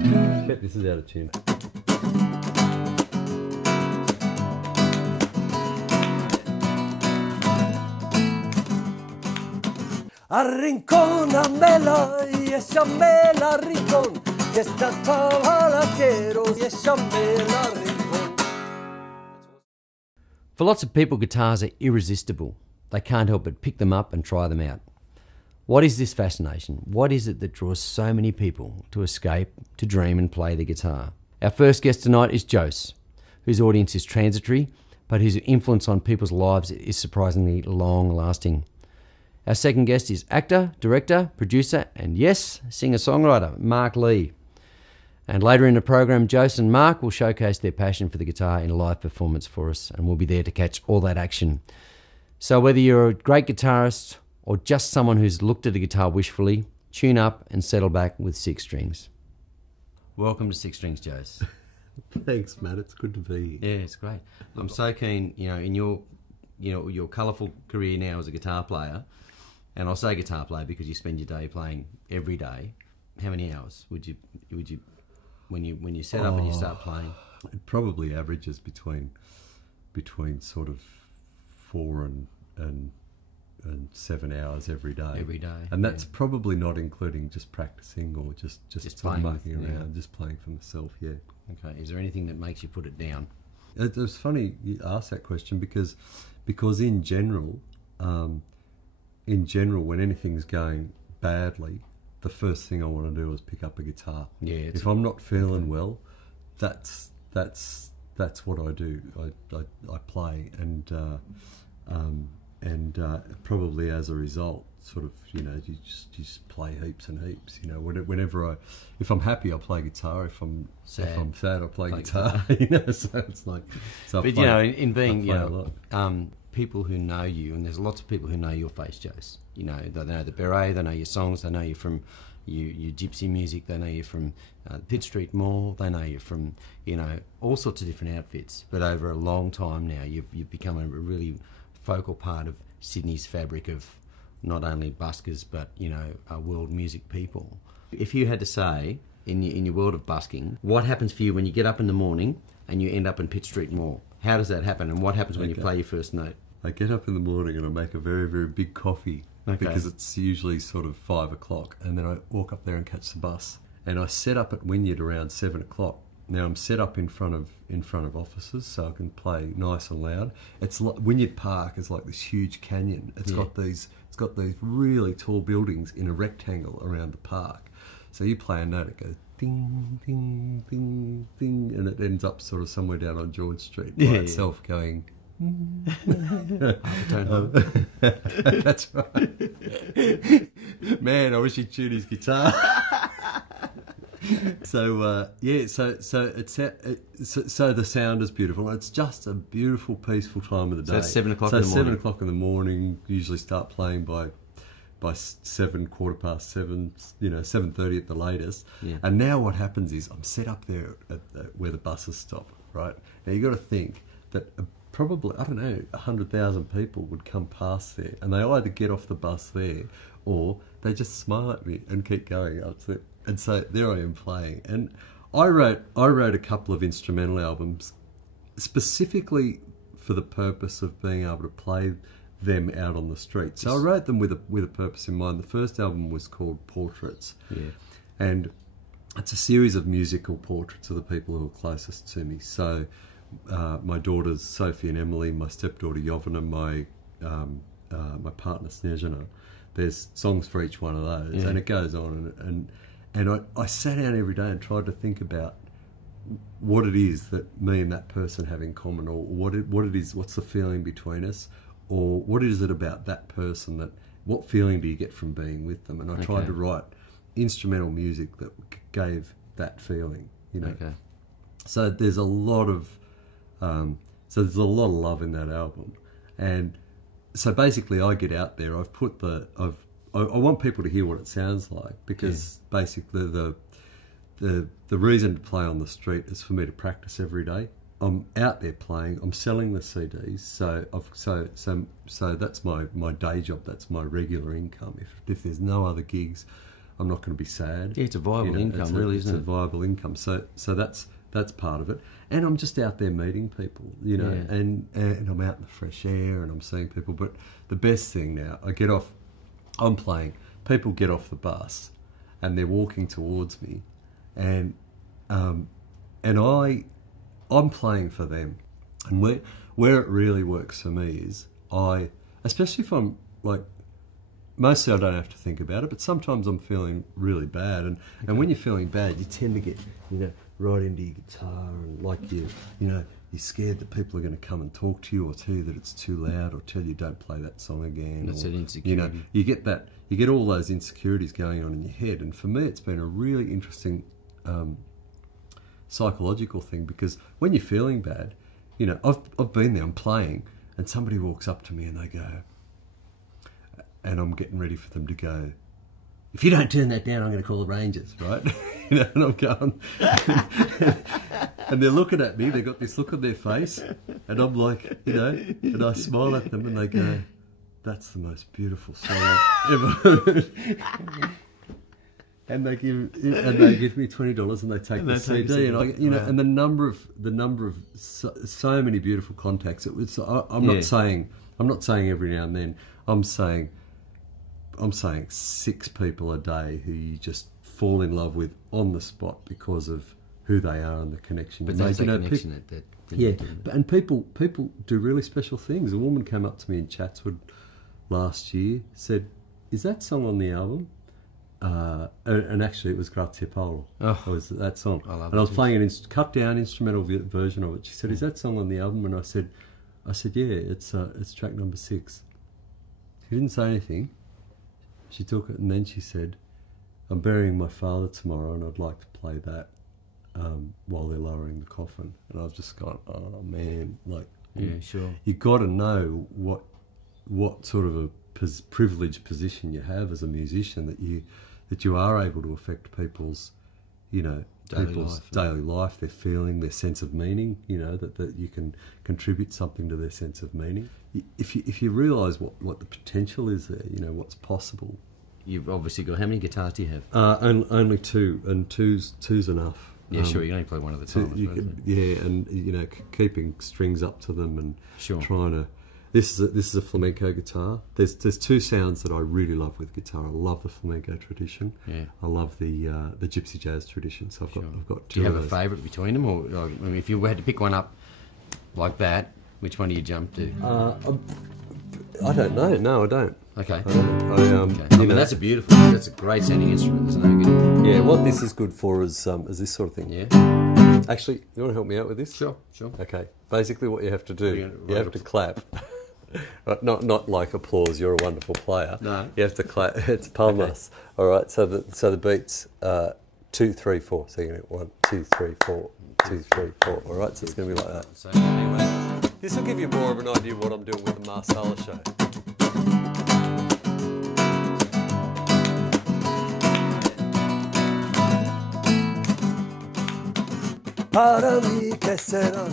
Bet this is out of tune. Arrinconamela y échamela al rincón, que esta la quiero y échamela al rincón. For lots of people, guitars are irresistible. They can't help but pick them up and try them out. What is this fascination? What is it that draws so many people to escape, to dream and play the guitar? Our first guest tonight is Jose, whose audience is transitory, but whose influence on people's lives is surprisingly long-lasting. Our second guest is actor, director, producer, and yes, singer-songwriter, Mark Lee. And later in the program, Jose and Mark will showcase their passion for the guitar in a live performance for us, and we'll be there to catch all that action. So whether you're a great guitarist or just someone who's looked at a guitar wishfully, tune up and settle back with Six Strings. Welcome to Six Strings, Jose. Thanks, Matt. It's good to be here. Yeah, it's great. I'm so keen, in your colourful career now as a guitar player, and I'll say guitar player because you spend your day playing every day. How many hours would you when you set up and you start playing? It probably averages between sort of 4 and 7 hours every day. Every day, and that's probably not including just practicing or just playing, mucking around, just playing for myself. Yeah. Okay. Is there anything that makes you put it down? It's funny you ask that question because in general, when anything's going badly, the first thing I want to do is pick up a guitar. Yeah. If I'm not feeling well, that's what I do. I play and probably as a result, sort of, you just play heaps and heaps. Whenever if I'm happy, I play guitar. If I'm sad, I play guitar. So it's like. So but in being people who know you, and there's lots of people who know your face, Jose. They know the beret, they know your songs, they know you from your gypsy music, they know you from Pitt Street Mall, they know you from all sorts of different outfits. But over a long time now, you've become a really focal part of Sydney's fabric of not only buskers but world music people. If you had to say in your world of busking, what happens for you when you get up in the morning and you end up in Pitt Street Mall? How does that happen, and what happens when you play your first note? I get up in the morning and I make a very, very big coffee because it's usually sort of 5 o'clock, and then I walk up there and catch the bus. And I set up at Wynyard around 7 o'clock. Now I'm set up in front of offices so I can play nice and loud. It's like Wynyard Park is like this huge canyon. It's got these really tall buildings in a rectangle around the park. So you play a note, it goes ding, ding, ding, ding, and it ends up sort of somewhere down on George Street by itself going. That's right. Man, I wish he'd tune his guitar. So the sound is beautiful. It's just a beautiful, peaceful time of the day. So it's 7 o'clock in the morning. 7 o'clock in the morning. Usually start playing by 7, 7:15, 7:30 at the latest. Yeah. And now what happens is I'm set up there at where the buses stop. Right now, you got to think that probably 100,000 people would come past there, and they either get off the bus there or they just smile at me and keep going up to it. And so there I am playing, and I wrote a couple of instrumental albums specifically for the purpose of being able to play them out on the street. So I wrote them with a purpose in mind. The first album was called Portraits, and it's a series of musical portraits of the people who are closest to me. So my daughters Sophie and Emily, my stepdaughter Jovana, my partner Snezhana. There's songs for each one of those, and it goes on. And I sat down every day and tried to think about what it is that me and that person have in common, or what it is, what's the feeling between us, or what is it about that person what feeling do you get from being with them? And I tried to write instrumental music that gave that feeling, So there's a lot of love in that album, and so basically I get out there. I want people to hear what it sounds like, because basically the reason to play on the street is for me to practice every day. I'm out there playing. I'm selling the CDs, so that's my day job. That's my regular income. If there's no other gigs, I'm not going to be sad. Yeah, it's a viable income, really, isn't it? It's a viable income. So that's part of it. And I'm just out there meeting people, you know, Yeah. and I'm out in the fresh air and I'm seeing people. But the best thing now, I get off, I'm playing, people get off the bus and they're walking towards me, and I'm playing for them. And where it really works for me is especially if I'm like, mostly I don't have to think about it, but sometimes I'm feeling really bad. And when you're feeling bad, you tend to get, you know, right into your guitar and like you're scared that people are going to come and talk to you or tell you that it's too loud or tell you don't play that song again. That's an insecurity. You know, you get all those insecurities going on in your head. And for me, it's been a really interesting psychological thing, because when you're feeling bad, you know, I've been there, I'm playing, and somebody walks up to me and they go, and I'm getting ready for them to go, if you don't turn that down, I'm going to call the Rangers, right? You know, and I'm going, and they're looking at me, they've got this look on their face, and I'm like, you know, and I smile at them and they go, that's the most beautiful song I've ever heard. And they give me $20 and they take the CD, and I, you know, and the number of so many beautiful contacts. I'm not saying every now and then. I'm saying 6 people a day who you just fall in love with on the spot because of who they are and the connection. But you that's make. the You know, connection and people do really special things. A woman came up to me in Chatswood last year, said, "Is that song on the album?" And actually, it was Grazie Paolo. Oh, it was that song. I love and I was it. playing an cut down instrumental version of it. She said, "Is that song on the album?" And I said, "Yeah, it's track number 6." She didn't say anything. She took it and then she said, "I'm burying my father tomorrow, and I'd like to play that while they're lowering the coffin." And I've just gone, "Oh man, like, Yeah, sure. you got to know what sort of a privileged position you have as a musician, that you are able to affect people's, you know, daily life, their feeling, their sense of meaning. You know, that you can contribute something to their sense of meaning. If you realise what the potential is there, you know, what's possible. You've obviously got, how many guitars do you have? Only 2, and two's enough. Yeah, sure. You can only play one at a time. And you know, keeping strings up to them and Sure. trying to. This is a flamenco guitar. There's 2 sounds that I really love with guitar. I love the flamenco tradition. Yeah. I love the gypsy jazz tradition. So I've got 2. Do you have of a those. favourite between them, or I mean, if you had to pick one up like that, which one do you jump to? I don't know. No, I don't. Okay. I don't. Okay. I mean, that's a great sounding instrument. There's no good. Yeah, what this is good for is this sort of thing. Yeah. Actually, you want to help me out with this? Sure. Okay. Basically, what you have to do, We're you have to clap. Not like applause. You're a wonderful player. No. You have to clap. It's palmas. Okay. All right. So the beats 2, 3, 4. So you're going to 1, 2, 3, 4, 2, 3, 4. All right. So it's going to be like that. So anyway, This will give you more of an idea of what I'm doing with the Marsala show. Para mí que será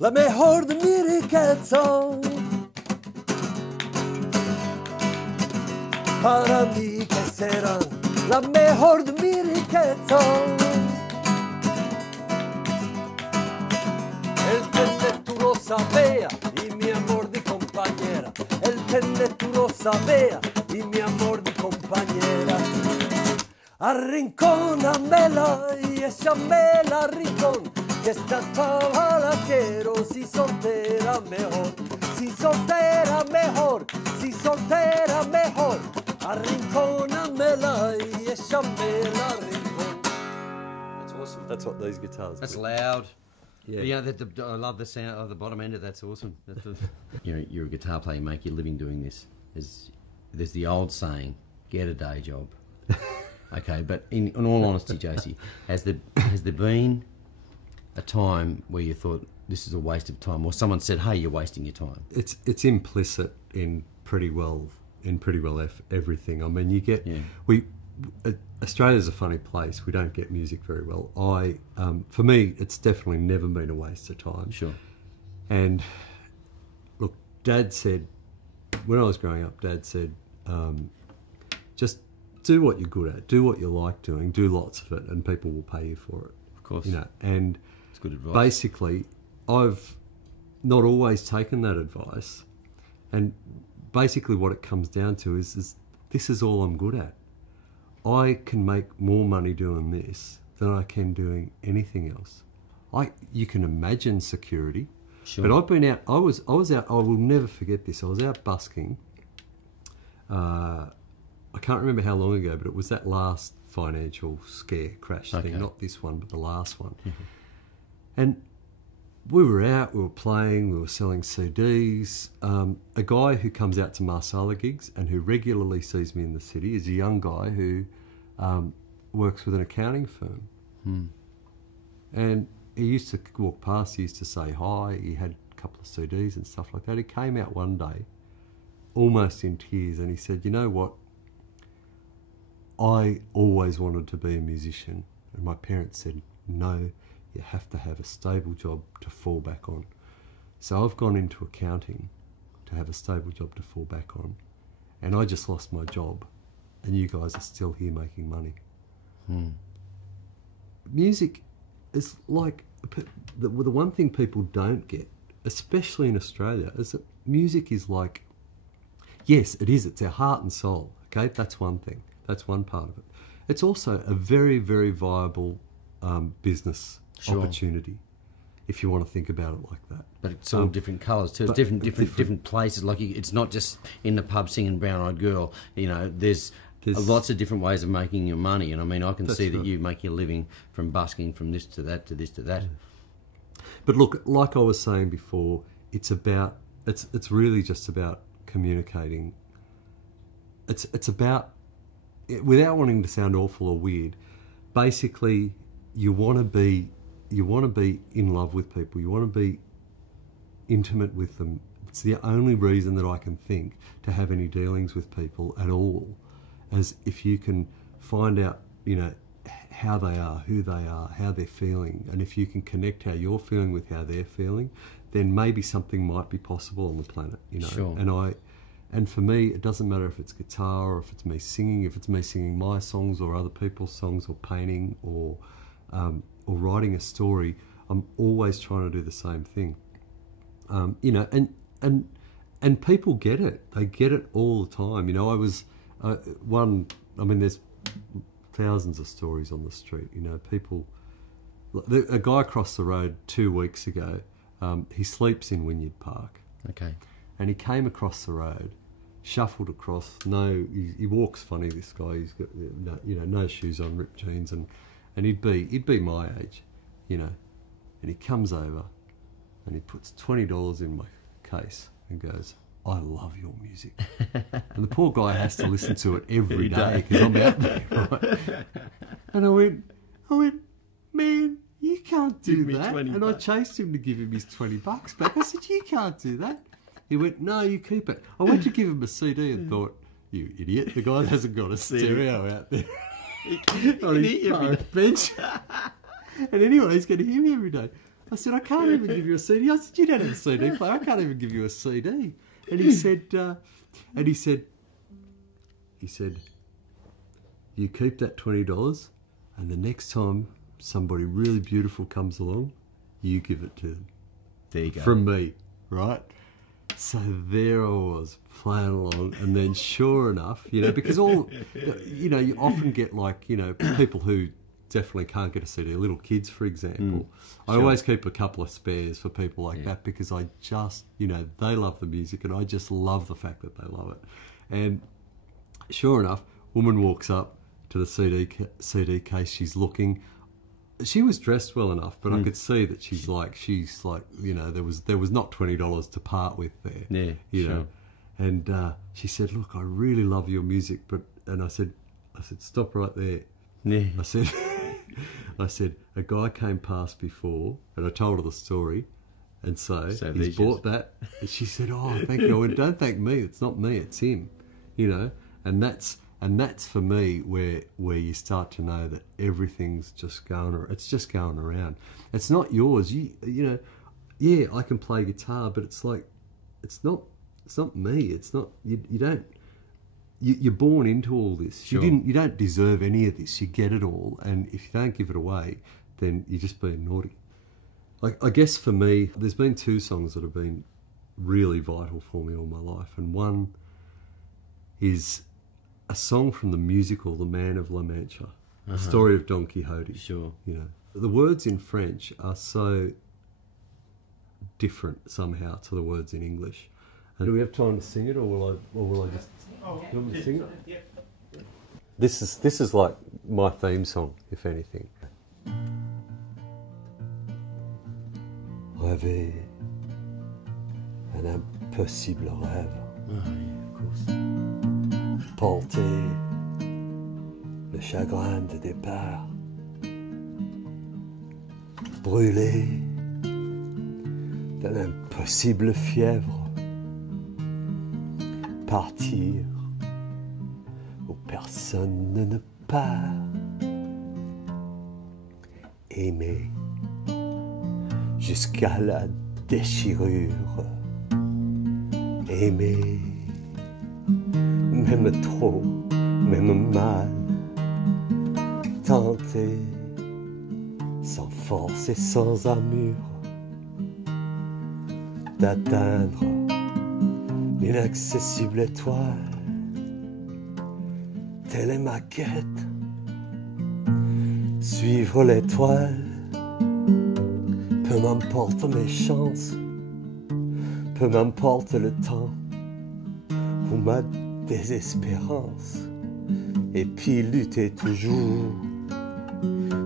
la mejor de mi riqueza. Para mí que será la mejor de mi riqueza. El tener tu rosa bella y mi amor de compañera. El tener tu rosa bella y mi amor de compañera. Arrinconamela y échamela rincón, que esta chava la quiero, si soltera mejor, si soltera mejor, si soltera mejor. Arrinconamela y échamela rincón. That's awesome. That's what these guitars that's do. loud. Yeah. Yeah, I love the sound of the bottom end of that's awesome. You're a guitar player, you make your living doing this. There's the old saying, get a day job. Okay, but in all honesty, Josie, has there been a time where you thought this is a waste of time, or someone said, "Hey, you're wasting your time"? It's implicit in pretty well everything. I mean, you get Australia's a funny place. We don't get music very well. For me, it's definitely never been a waste of time. Sure. And look, Dad said when I was growing up, Dad said, just do what you're good at, do what you like doing, do lots of it, and people will pay you for it. Of course. You know, and It's good advice. basically, I've not always taken that advice, and basically what it comes down to is this is all I'm good at. I can make more money doing this than I can doing anything else. You can imagine security, Sure. but I've been out. I was out. I will never forget this. I was out busking. I can't remember how long ago, but it was that last financial scare crash Okay. thing, not this one, but the last one. And we were out, we were playing, we were selling CDs. A guy who comes out to Marsala gigs and who regularly sees me in the city is a young guy who works with an accounting firm. And he used to walk past, he used to say hi, he had a couple of CDs and stuff like that. He came out one day, almost in tears, and he said, you know what? I always wanted to be a musician. And my parents said, no, you have to have a stable job to fall back on. So I've gone into accounting to have a stable job to fall back on. And I just lost my job. And you guys are still here making money. Music is like, the one thing people don't get, especially in Australia, is that music is like, yes, it is, it's our heart and soul. Okay, that's one thing. That's one part of it. It's also a very, very viable business Sure. opportunity, if you want to think about it like that. But it's all different colours too. It's but different places. Like it's not just in the pub singing Brown Eyed Girl. You know, there's lots of different ways of making your money. And I mean, I can see that right. you make your living from busking from this to that to this to that. But look, like I was saying before, it's really just about communicating. It's about, without wanting to sound awful or weird, basically you want to be in love with people. You want to be intimate with them. It's the only reason that I can think to have any dealings with people at all, as if you can find out, you know, how they are, who they are, how they're feeling, and if you can connect how you're feeling with how they're feeling, then maybe something might be possible on the planet, you know. Sure. And for me, it doesn't matter if it's guitar or if it's me singing my songs or other people's songs, or painting or writing a story. I'm always trying to do the same thing. You know, and people get it. They get it all the time. You know, I was there's thousands of stories on the street. You know, people. A guy across the road 2 weeks ago. He sleeps in Wynyard Park. Okay. And he came across the road, shuffled across. He walks funny. This guy. He's got no shoes on, ripped jeans, and he'd be my age, you know. And he comes over, and he puts $20 in my case and goes, "I love your music." And the poor guy has to listen to it every day because I'm out there, right? And I went, man, you can't do Give me that. 20 And I chased him to give him his $20 back. I said, you can't do that. He went, no, you keep it. I went to give him a CD and thought, you idiot, the guy hasn't got a stereo out there on his park bench. And anyway, he's going to hear me every day. I said, I can't even give you a CD. I said, you don't have a CD player. I can't even give you a CD. And he said, you keep that $20, and the next time somebody really beautiful comes along, you give it to them. There you go. From me, right? So there I was playing along, and then sure enough, you know, because you often get like, you know, people who definitely can't get a CD, little kids, for example. I always keep a couple of spares for people like that, because I just, you know, they love the music, and I just love the fact that they love it. And sure enough, woman walks up to the CD case. She's looking. She was dressed well enough, but I could see that she's like, you know, there was not $20 to part with there. Yeah, you know. And she said, "Look, I really love your music," and I said, "Stop right there." Yeah. I said, a guy came past before, and I told her the story, and so he's bought that. And she said, "Oh, thank you." I went, "Don't thank me. It's not me. It's him." You know, and that's for me where you start to know that everything's just going. It's just going around. It's not yours. You know, yeah, I can play guitar, but it's like, it's not me. It's not you don't. you're born into all this. Sure. You don't deserve any of this. You get it all, and if you don't give it away, then you're just being naughty. I guess for me, there's been two songs that have been really vital for me all my life, and one is a song from the musical The Man of La Mancha, the story of Don Quixote. Sure. You know, the words in French are so different somehow to the words in English. And do we have time to sing it, or will I just? Do you want me to sing it? This is like my theme song, if anything. Rêver un impossible rêve. Oh, yeah, of course. Porter le chagrin de départ. Brûler de l'impossible fièvre. Partir où personne ne part. Aimer jusqu'à la déchirure. Aimer, même trop, même mal. Tenter, sans force et sans armure, d'atteindre l'inaccessible étoile. Telle est ma quête, suivre l'étoile. Peu m'importe mes chances, peu m'importe le temps ou ma désespérance, et puis lutter toujours,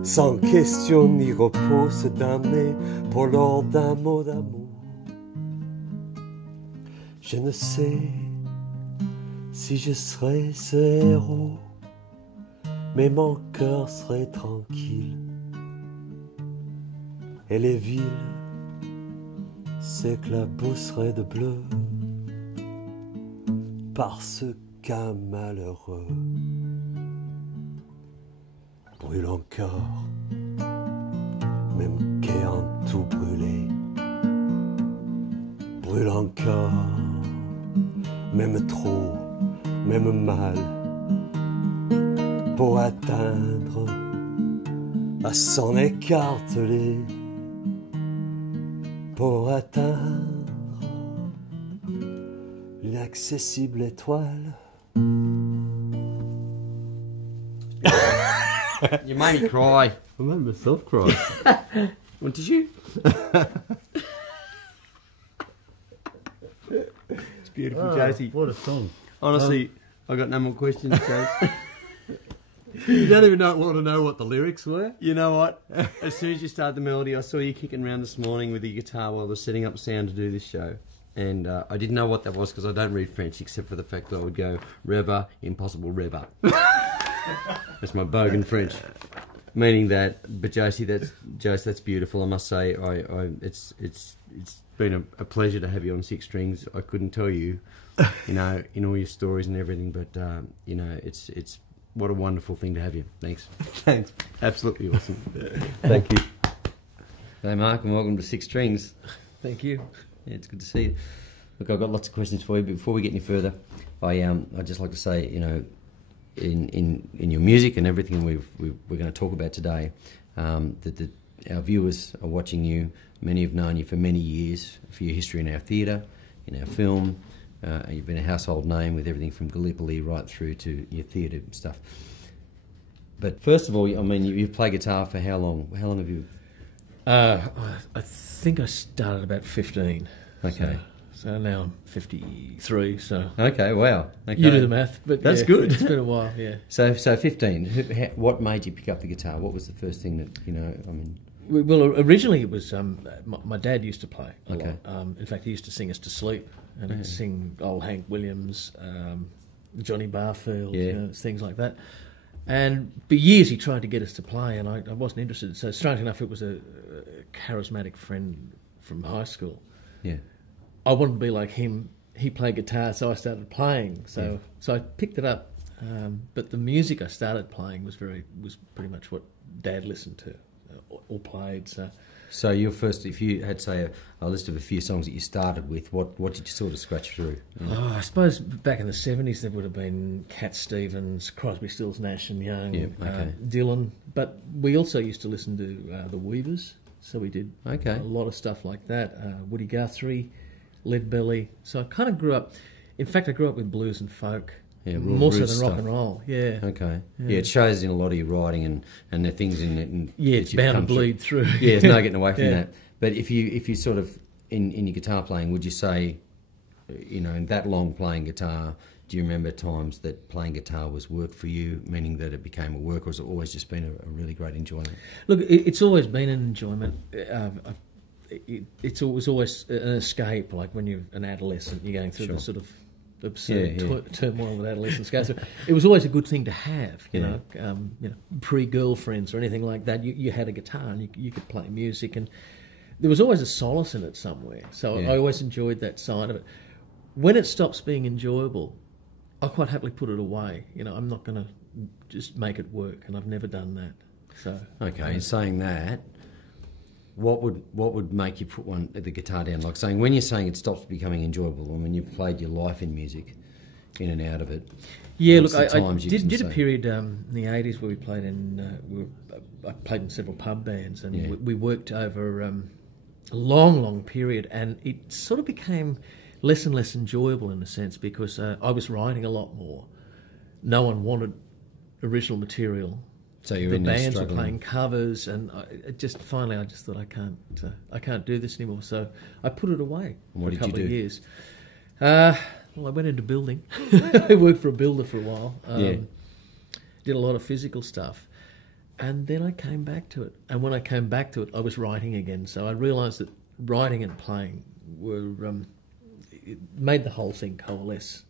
sans question ni repos, se damner pour l'or d'un mot d'amour. Je ne sais si je serai ce héros, mais mon cœur serait tranquille. Et les villes s'éclabousseraient de bleu, parce qu'un malheureux brûle encore, même qu'ayant tout brûlé, brûle encore, même trop, même mal, pour atteindre à s'en écarteler. Pour atteindre l'inaccessible étoile. You made me cry. I made myself cry. Well, did you? It's beautiful, Josie. What a song. Honestly, I got no more questions, Josie. You don't even want to know what the lyrics were? You know what? As soon as you started the melody, I saw you kicking around this morning with your guitar while I was setting up sound to do this show. And I didn't know what that was because I don't read French except for the fact that I would go, rêve, impossible rêve. That's my bogan French. Meaning that, but Josie, that's beautiful. I must say, it's been a pleasure to have you on Six Strings. I couldn't tell you, in all your stories and everything, but it's what a wonderful thing to have you. Thanks. Thanks. Absolutely awesome. Thank you. Hey Mark, and welcome to Six Strings. Thank you. Yeah, it's good to see you. Look, I've got lots of questions for you, but before we get any further, I'd just like to say, in your music and everything we're going to talk about today, that our viewers are watching you. Many have known you for many years, for your history in our theatre, in our film. You've been a household name with everything from Gallipoli right through to your theatre stuff. But first of all, I mean, you've played guitar for how long? How long have you? I think I started about 15. Okay. So now I'm 53, so... Okay, wow. Okay. You do the math, but that's yeah, good. It's been a while, yeah. So 15. What made you pick up the guitar? What was the first thing that, Well, originally it was... my dad used to play a Okay. lot. In fact, he used to sing us to sleep. And he'd sing old Hank Williams, Johnny Barfield, Yeah. Things like that. And for years he tried to get us to play, and I wasn't interested. So strange enough, it was a charismatic friend from high school. Yeah. I wanted to be like him. He played guitar, so I started playing. So I picked it up. But the music I started playing was pretty much what Dad listened to or played. So your first, if you had, say, a list of a few songs that you started with, what did you sort of scratch through? I suppose back in the 70s there would have been Cat Stevens, Crosby, Stills, Nash and Young, Dylan. But we also used to listen to the Weavers, so we did a lot of stuff like that. Woody Guthrie, Leadbelly. So I kind of grew up. In fact, I grew up with blues and folk. Yeah, more so than stuff. rock and roll. Yeah. Okay. Yeah, it shows in a lot of your writing and the things in it. And it's bound to bleed through. Yeah, there's no getting away from that. But if you sort of in your guitar playing, would you say, in that long playing guitar, do you remember times that playing guitar was work for you, meaning that it became a work, or has it always just been a really great enjoyment? Look, it's always been an enjoyment. It was always an escape, like when you're an adolescent, you're going through the sort of absurd turmoil that adolescents go through. It was always a good thing to have, you know, pre-girlfriends or anything like that. You had a guitar and you could play music, and there was always a solace in it somewhere. So I always enjoyed that side of it. When it stops being enjoyable, I'll quite happily put it away. I'm not going to just make it work, and I've never done that. So in saying that, what would make you put the guitar down? Like saying, when you're saying it stops becoming enjoyable, and when you've played your life in music, in and out of it. Yeah, look, I did a period in the 80s where we played I played in several pub bands, and we worked over a long period, and it sort of became less and less enjoyable in a sense, because I was writing a lot more. No one wanted original material. So you're the in there bands struggling. were playing covers, and finally I just thought I can't do this anymore. So I put it away for a couple of years. Well, I went into building. I worked for a builder for a while. Did a lot of physical stuff, and then I came back to it. And when I came back to it, I was writing again. So I realised that writing and playing it made the whole thing coalesce,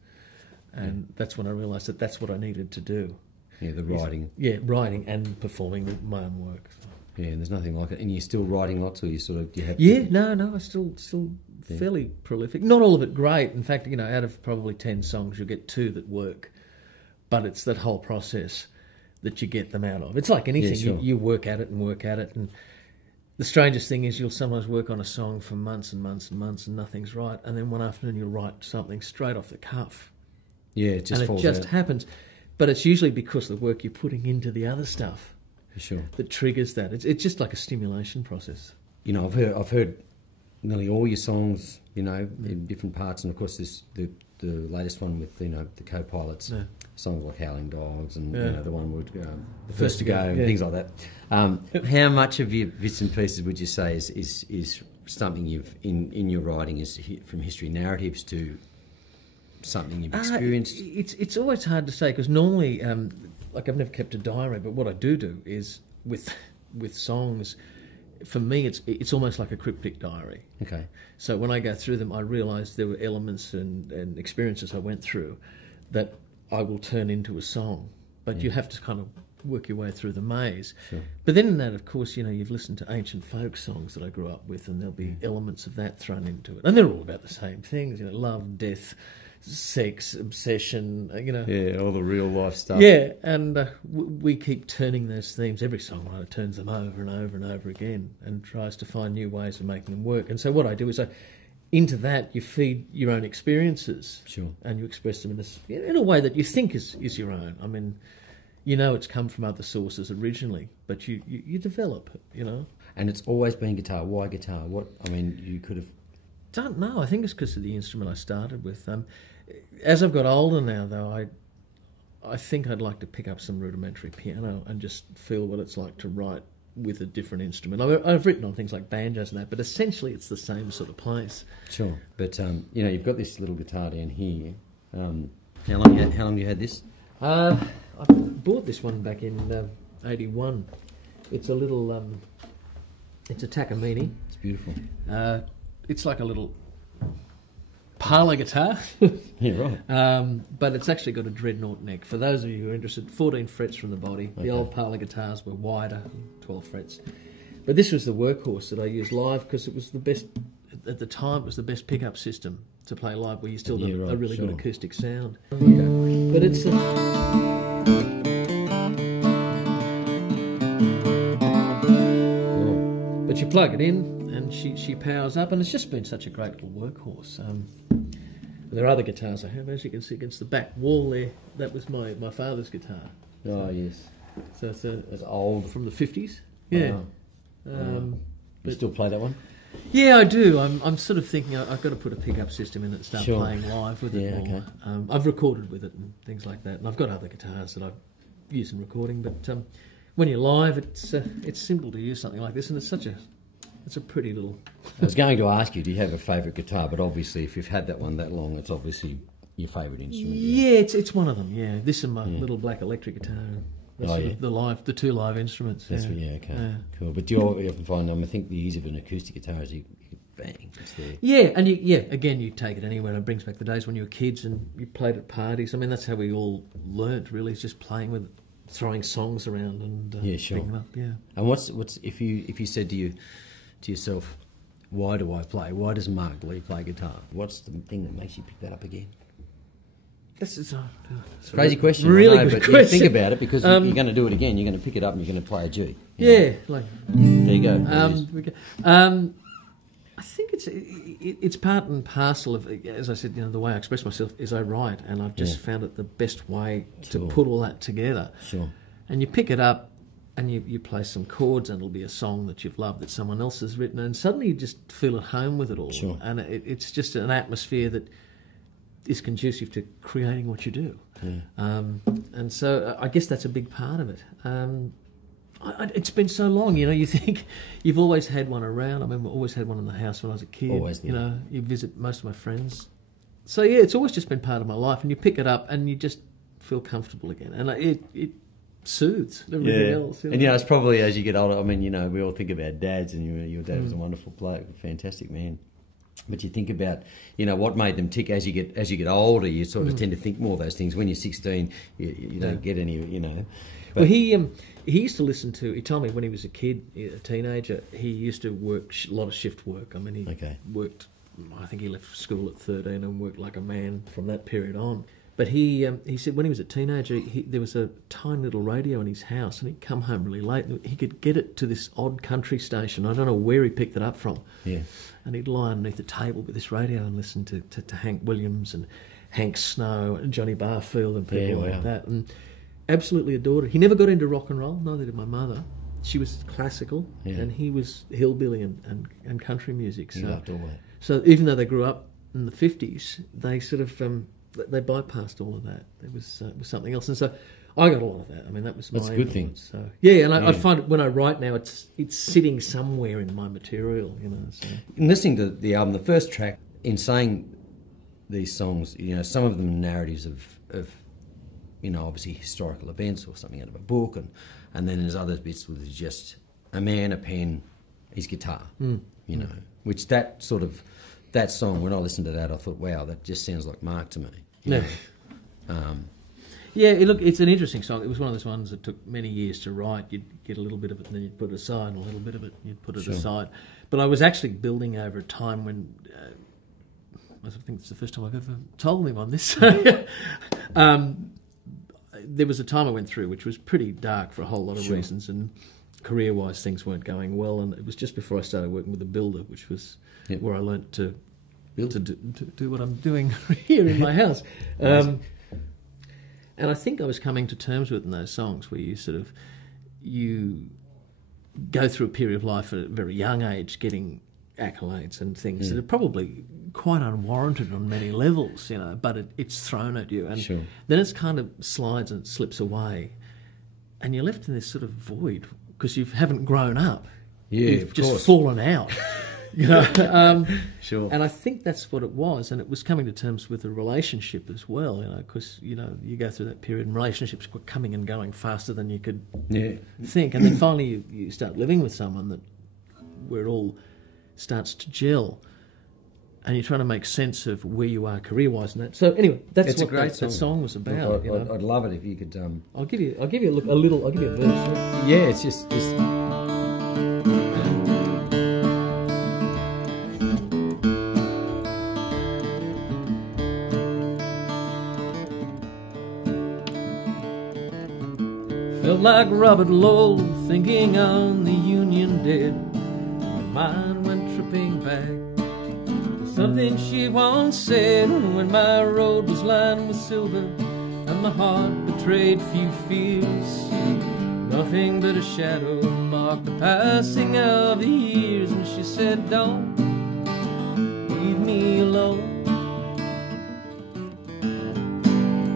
and that's when I realised that that's what I needed to do. Yeah, the writing. Yeah, writing and performing my own work. Yeah, and there's nothing like it. And you're still writing lots, or you have? No, I'm still fairly prolific. Not all of it great. In fact, out of probably 10 songs, you'll get 2 that work. But it's that whole process that you get them out of. It's like anything. Yeah, sure. You work at it, and the strangest thing is you'll sometimes work on a song for months and months and months, and nothing's right. And then one afternoon you'll write something straight off the cuff. Yeah, it just falls out. And it just happens. But it's usually because of the work you're putting into the other stuff. For sure. That triggers that. It's just like a stimulation process. I've heard nearly all your songs, in different parts, and of course the latest one with the co-pilots, songs like Howling Dogs, and the one with The First to Go, and things like that. How much of your bits and pieces would you say is something you've in your writing is from history narratives to something you've experienced? It's always hard to say, because normally, I've never kept a diary, but what I do is with songs, for me it's almost like a cryptic diary. Okay. So when I go through them, I realise there were elements and experiences I went through that I will turn into a song. But you have to kind of work your way through the maze. Sure. But then in that, of course, you've listened to ancient folk songs that I grew up with, and there'll be elements of that thrown into it. And they're all about the same things, love, death, sex, obsession, Yeah, all the real life stuff. Yeah, and we keep turning those themes. Every songwriter turns them over and over and over again and tries to find new ways of making them work. And so what I do is into that you feed your own experiences. Sure. And you express them in a way that you think is your own. I mean, it's come from other sources originally, but you develop it, And it's always been guitar. Why guitar? You could have... Don't know. I think it's because of the instrument I started with. As I've got older now, though, I think I'd like to pick up some rudimentary piano and just feel what it's like to write with a different instrument. I've written on things like banjos and that, but essentially it's the same sort of place. Sure. But, you've got this little guitar down here. How long have you had this? I bought this one back in 81. It's a little... it's a Takamine. It's beautiful. It's like a little parlour guitar. Yeah, right. But it's actually got a dreadnought neck. For those of you who are interested, 14 frets from the body. Okay. The old parlour guitars were wider, 12 frets. But this was the workhorse that I used live, because it was the best, at the time, it was the best pickup system to play live, where you still got a really good acoustic sound. Yeah. But it's... But you plug it in, and she powers up, and it's just been such a great little workhorse. There are other guitars I have, as you can see against the back wall there. That was my father's guitar. Oh, yes. So it's old. from the 50s. Yeah. Wow. You still play that one? Yeah, I do. I'm sort of thinking I've got to put a pickup system in it and start playing live with it more. Okay. I've recorded with it and things like that, and I've got other guitars that I've used in recording. But when you're live, it's simple to use something like this, and it's a pretty little. I was going to ask you, do you have a favourite guitar? But obviously, if you've had that one that long, it's obviously your favourite instrument. Yeah, it's one of them. Yeah, this and my little black electric guitar. That's the two live instruments. That's cool. But do you often find, I think the ease of an acoustic guitar is you bang. Yeah, and again, you take it anywhere, and it brings back the days when you were kids and you played at parties. I mean, that's how we all learnt, really, is just playing with it, throwing songs around and picking them up. Yeah. And what's if you said to yourself, why do I play? Why does Mark Lee play guitar? What's the thing that makes you pick that up again? This is a crazy question. Really good good question. You think about it, because you're going to do it again. You're going to pick it up and you're going to play a G. There you go. I think it's part and parcel of, as I said, the way I express myself is I write, and I've just found it the best way to put all that together. Sure. And you pick it up and you play some chords, and it'll be a song that you've loved that someone else has written, and suddenly you just feel at home with it all. Sure. And it's just an atmosphere that is conducive to creating what you do. Yeah. And so I guess that's a big part of it. It's been so long, you think you've always had one around. I remember I always had one in the house when I was a kid. Always. You visit most of my friends. So yeah, it's always just been part of my life, and you pick it up and you just feel comfortable again. And it soothes everything else. And it's probably as you get older, I mean, we all think about dads, and your dad was a wonderful player, fantastic man. But you think about, what made them tick. As you get older, you sort of tend to think more of those things. When you're 16, you don't get any, But, well, he used to listen to. He told me when he was a kid, a teenager, he used to work a lot of shift work. I mean, he worked. I think he left school at 13 and worked like a man from that period on. But he said when he was a teenager, there was a tiny little radio in his house, and he'd come home really late, and he could get it to this odd country station. I don't know where he picked it up from. Yeah. And he'd lie underneath the table with this radio and listen to Hank Williams and Hank Snow and Johnny Barfield and people like that. And absolutely adored it. He never got into rock and roll, neither did my mother. She was classical, and he was hillbilly and country music. So, he loved all that. So even though they grew up in the 50s, they sort of they bypassed all of that. There was something else, and so I got a lot of that. I mean, that was my That's a good thing. So yeah, and I find when I write now, it's sitting somewhere in my material. So. In listening to the album, the first track, in saying these songs, some of them are narratives of obviously historical events or something out of a book, and then there's other bits with just a man, a pen, his guitar, which that song, when I listened to that, I thought, wow, that just sounds like Mark to me. Look, it's an interesting song. It was one of those ones that took many years to write. You'd get a little bit of it and then you'd put it aside, and a little bit of it and you'd put it aside. But I was actually building over a time when, I think it's the first time I've ever told anyone this. There was a time I went through which was pretty dark for a whole lot of reasons, and career-wise things weren't going well, and it was just before I started working with a builder, which was where I learnt to do what I'm doing here in my house. And I think I was coming to terms with in those songs where you go through a period of life at a very young age getting accolades and things that are probably quite unwarranted on many levels, but it's thrown at you. And then it's kind of slides and slips away, and you're left in this sort of void because you haven't grown up. You've just fallen out. And I think that's what it was, and it was coming to terms with a relationship as well, because you go through that period and relationships were coming and going faster than you could think, and then finally you start living with someone where it all starts to gel, and you're trying to make sense of where you are career-wise and that. So anyway, that's what that song was about. Look, I'd love it if you could. I'll give you a verse. Yeah, it's just. Felt like Robert Lowell thinking on the Union dead. mind went tripping back to something she once said when my road was lined with silver and my heart betrayed few fears. Nothing but a shadow marked the passing of the years, and she said, don't leave me alone.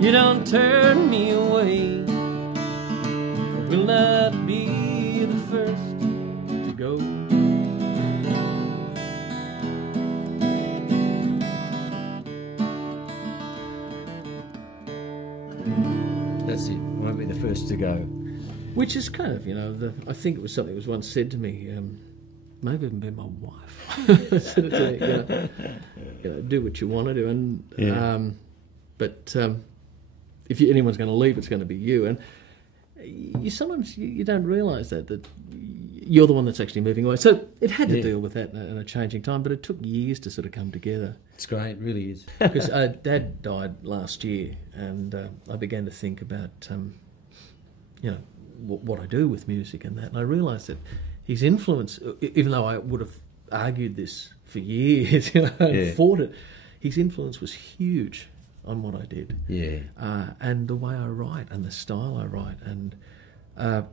You don't turn me away. I will not be the first to go. That's it. Won't be the first to go. Which is kind of, I think it was something that was once said to me, maybe even by my wife. Sort of, do what you want to do. And, but if anyone's going to leave, it's going to be you. And you sometimes you don't realise that you're the one that's actually moving away. So it had to deal with that in a changing time, but it took years to sort of come together. It's great, it really is. Because Dad died last year, and I began to think about, what I do with music and that. And I realised that his influence, even though I would have argued this for years, and fought it, his influence was huge on what I did. Yeah. And the way I write and the style I write. And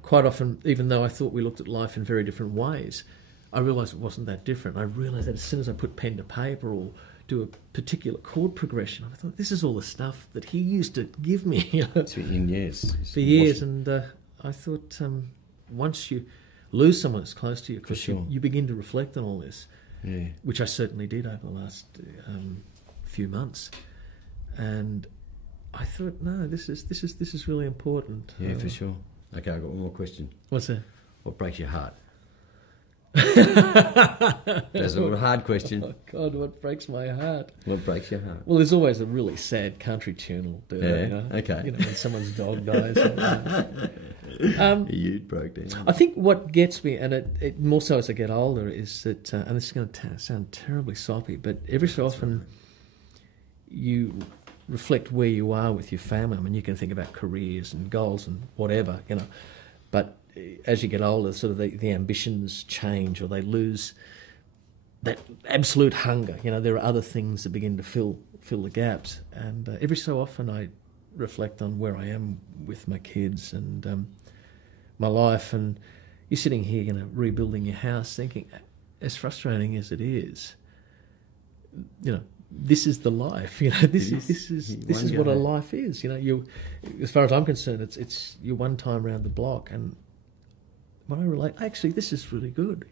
quite often, even though I thought we looked at life in very different ways, I realised it wasn't that different. I realised that as soon as I put pen to paper or do a particular chord progression, I thought, this is all the stuff that he used to give me. For years. And I thought, once you lose someone that's close to you, because you begin to reflect on all this, which I certainly did over the last few months. And I thought, no, this is really important. Yeah, for sure. Okay, I've got one more question. What's that? What breaks your heart? That's a hard question. Oh God, what breaks my heart? What breaks your heart? Well, there's always a really sad country tune will do that. Okay. When someone's dog dies. You broke down. I think what gets me, and it more so as I get older, is that, and this is going to sound terribly soppy, but every so often you reflect where you are with your family. I mean, you can think about careers and goals and whatever, but as you get older, sort of the ambitions change, or they lose that absolute hunger. There are other things that begin to fill the gaps. And every so often I reflect on where I am with my kids and my life. And you're sitting here, rebuilding your house, thinking, as frustrating as it is, this is the life. This is what a life is. You, as far as I'm concerned, it's your one time round the block. And when I relate, actually, this is really good,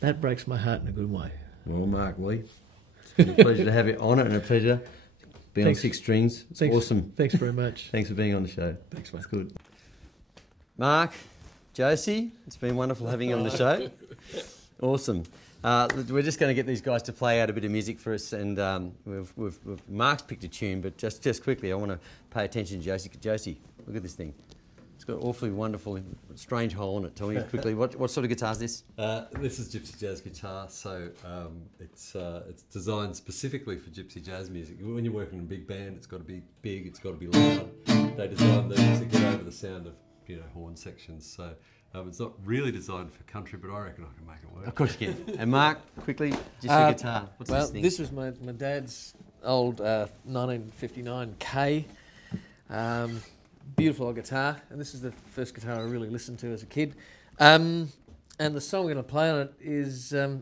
That breaks my heart in a good way. Well, Mark Lee, it's been a pleasure to have you on it, and a pleasure to be on Six Strings. Thanks. Awesome. Thanks very much. Thanks for being on the show. Thanks, mate. It's good. Mark, Josie, it's been wonderful having you on the show. Awesome. We're just going to get these guys to play out a bit of music for us, and Mark's picked a tune, but just quickly, I want to pay attention to Josie. Josie, look at this thing. It's got an awfully wonderful, strange hole in it. Tell me quickly, what sort of guitar is this? This is Gypsy Jazz guitar, so it's designed specifically for Gypsy Jazz music. When you're working in a big band, it's got to be big, it's got to be loud. They designed these to get over the sound of horn sections. So it's not really designed for country, but I reckon I can make it work. Of course you can. And Mark, quickly, just your guitar. What's this thing? This was my dad's old 1959 K. Beautiful old guitar, and this is the first guitar I really listened to as a kid. And the song we're going to play on it is a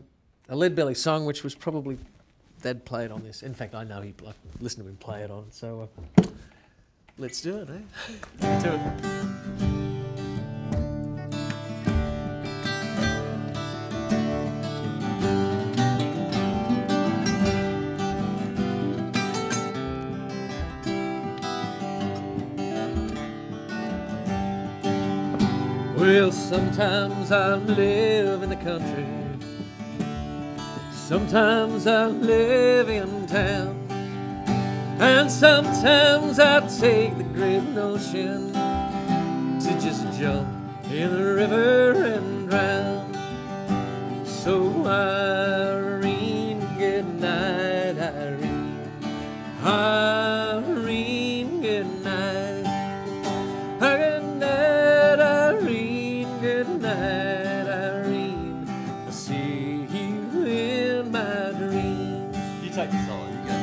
Lead Belly song, which was probably Dad played on this. In fact, I know he listened to him play it on. So let's do it, eh? Let's do it. Well, sometimes I live in the country, sometimes I live in town, and sometimes I take the great notion to just jump in the river and drown. So Irene, good night, Irene. Irene, good night. Good night, Irene. Good night, Irene. I see take the solo. You go.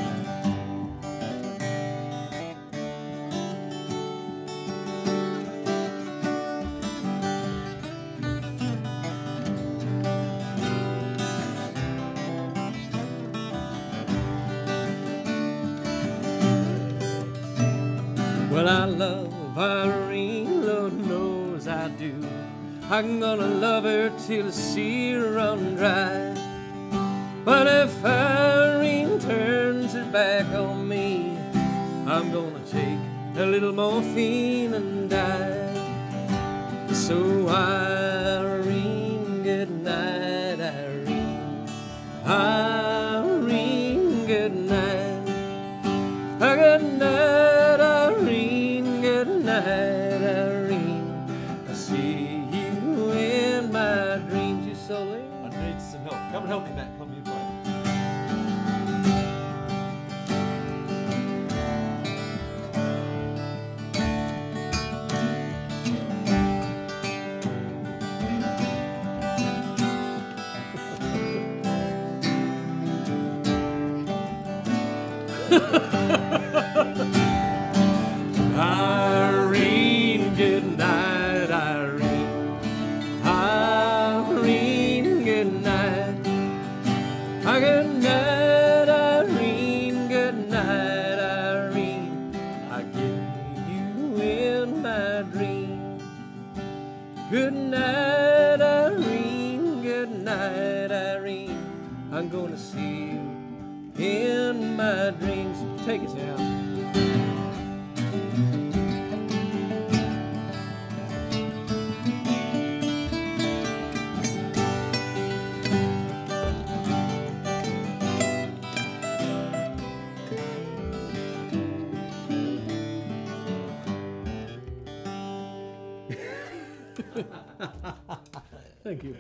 Well, I love Irene, Lord knows I do. I'm gonna love her till the sea run dry. But if Irene turns her back on me, I'm gonna take a little morphine and die. So Irene, good night, Irene. Irene, good night. Good night, Irene, good night, Irene. I see you in my dreams, you sully. I need some help. Come and help me, Matt. Come here, play. Irene, good night, Irene. Irene, good night. Good night, Irene. Good night, Irene. I get you in my dream. Good night, Irene. Good night, Irene. I'm gonna see you in my dreams. Take us out. Thank you.